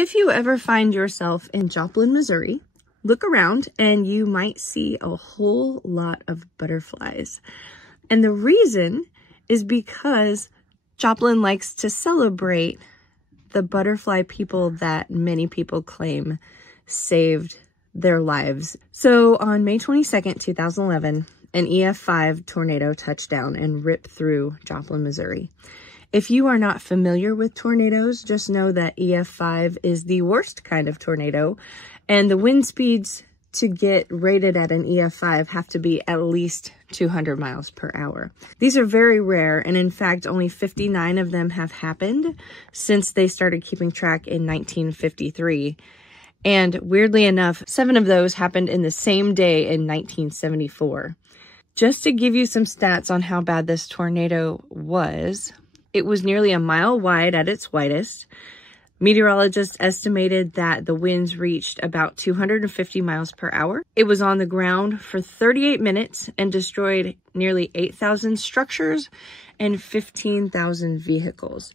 If you ever find yourself in Joplin, Missouri, look around and you might see a whole lot of butterflies. And the reason is because Joplin likes to celebrate the butterfly people that many people claim saved their lives. So on May 22nd, 2011, an EF5 tornado touched down and ripped through Joplin, Missouri. If you are not familiar with tornadoes, just know that EF5 is the worst kind of tornado, and the wind speeds to get rated at an EF5 have to be at least 200 miles per hour. These are very rare, and in fact, only 59 of them have happened since they started keeping track in 1953. And weirdly enough, 7 of those happened in the same day in 1974. Just to give you some stats on how bad this tornado was, it was nearly a mile wide at its widest. Meteorologists estimated that the winds reached about 250 miles per hour. It was on the ground for 38 minutes and destroyed nearly 8,000 structures and 15,000 vehicles.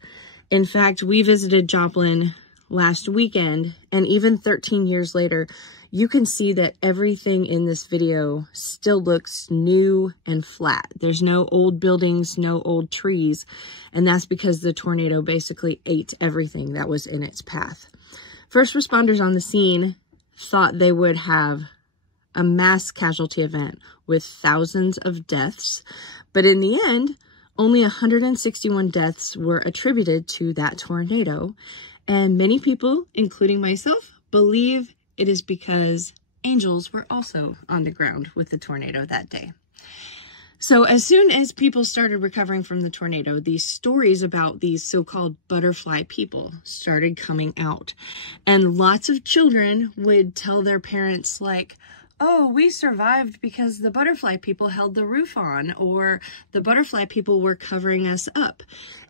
In fact, we visited Joplin last weekend, and even 13 years later, you can see that everything in this video still looks new and flat. There's no old buildings, no old trees, and that's because the tornado basically ate everything that was in its path. First responders on the scene thought they would have a mass casualty event with thousands of deaths, but in the end, only 161 deaths were attributed to that tornado, and many people, including myself, believe it is because angels were also on the ground with the tornado that day. So as soon as people started recovering from the tornado, these stories about these so-called butterfly people started coming out. And lots of children would tell their parents, like, oh, we survived because the butterfly people held the roof on, or the butterfly people were covering us up.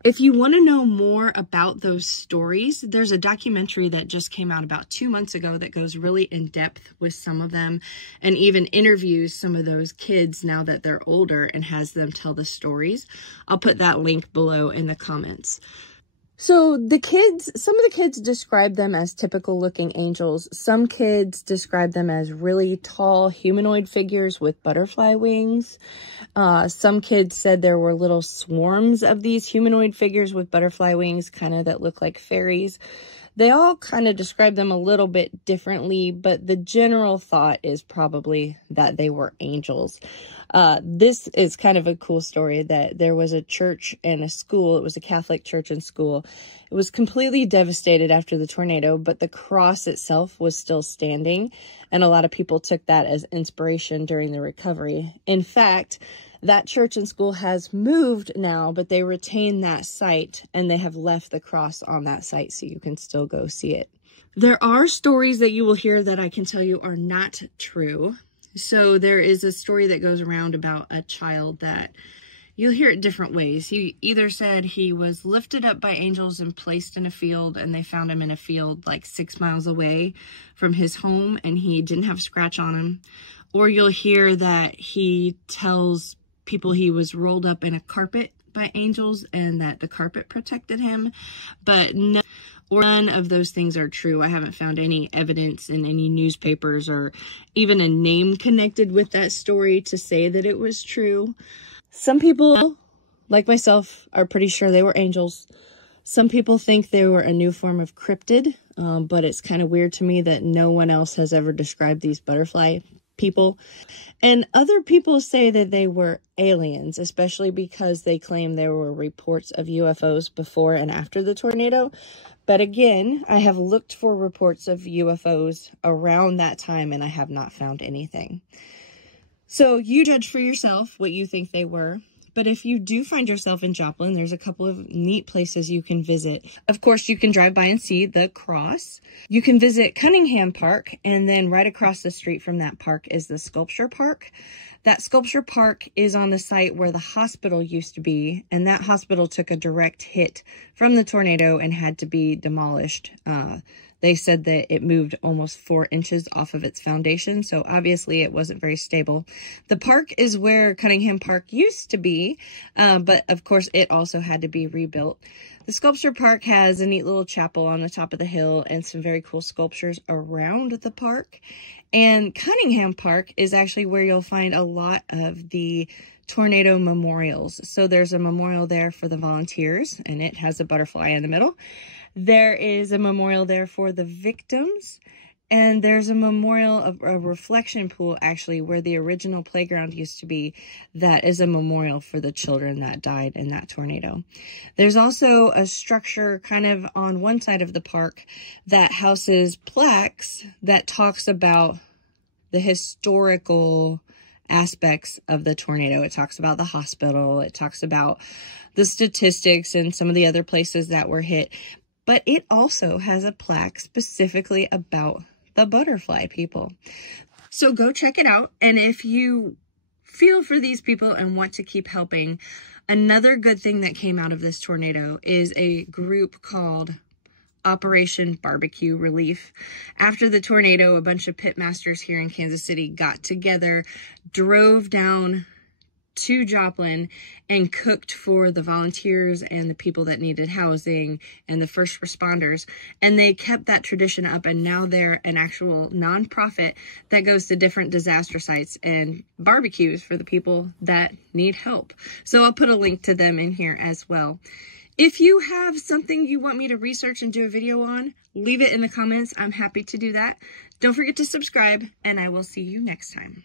If you want to know more about those stories, there's a documentary that just came out about 2 months ago that goes really in depth with some of them and even interviews some of those kids now that they're older and has them tell the stories. I'll put that link below in the comments. So some of the kids describe them as typical looking angels. Some kids describe them as really tall humanoid figures with butterfly wings. Some kids said there were little swarms of these humanoid figures with butterfly wings, kind of that look like fairies. They all kind of describe them a little bit differently, but the general thought is probably that they were angels. This is kind of a cool story that there was a church and a school. It was a Catholic church and school. It was completely devastated after the tornado, but the cross itself was still standing, and a lot of people took that as inspiration during the recovery. In fact, that church and school has moved now, but they retain that site, and they have left the cross on that site, so you can still go see it. There are stories that you will hear that I can tell you are not true. So there is a story that goes around about a child that you'll hear it different ways. He either said he was lifted up by angels and placed in a field, and they found him in a field like 6 miles away from his home, and he didn't have a scratch on him. Or you'll hear that he tells people he was rolled up in a carpet by angels and that the carpet protected him, but none of those things are true. I haven't found any evidence in any newspapers or even a name connected with that story to say that it was true. Some people, like myself, are pretty sure they were angels. Some people think they were a new form of cryptid, but it's kind of weird to me that no one else has ever described these butterfly people. And other people say that they were aliens, especially because they claim there were reports of UFOs before and after the tornado. But again, I have looked for reports of UFOs around that time, and I have not found anything. So you judge for yourself what you think they were. But if you do find yourself in Joplin, there's a couple of neat places you can visit. Of course, you can drive by and see the cross. You can visit Cunningham Park, and then right across the street from that park is the Sculpture Park. That Sculpture Park is on the site where the hospital used to be, and that hospital took a direct hit from the tornado and had to be demolished. They said that it moved almost 4 inches off of its foundation, so obviously it wasn't very stable. The park is where Cunningham Park used to be, but of course it also had to be rebuilt. The sculpture park has a neat little chapel on the top of the hill and some very cool sculptures around the park. And Cunningham Park is actually where you'll find a lot of the tornado memorials. So there's a memorial there for the volunteers, and it has a butterfly in the middle. There is a memorial there for the victims. And there's a memorial of a reflection pool, actually, where the original playground used to be. That is a memorial for the children that died in that tornado. There's also a structure kind of on one side of the park that houses plaques that talks about the historical aspects of the tornado. It talks about the hospital. It talks about the statistics and some of the other places that were hit. But it also has a plaque specifically about the butterfly people. So go check it out. And if you feel for these people and want to keep helping, another good thing that came out of this tornado is a group called Operation Barbecue Relief. After the tornado, a bunch of pitmasters here in Kansas City got together, drove down to Joplin and cooked for the volunteers and the people that needed housing and the first responders. And they kept that tradition up, and now they're an actual nonprofit that goes to different disaster sites and barbecues for the people that need help. So I'll put a link to them in here as well. If you have something you want me to research and do a video on, leave it in the comments. I'm happy to do that. Don't forget to subscribe, and I will see you next time.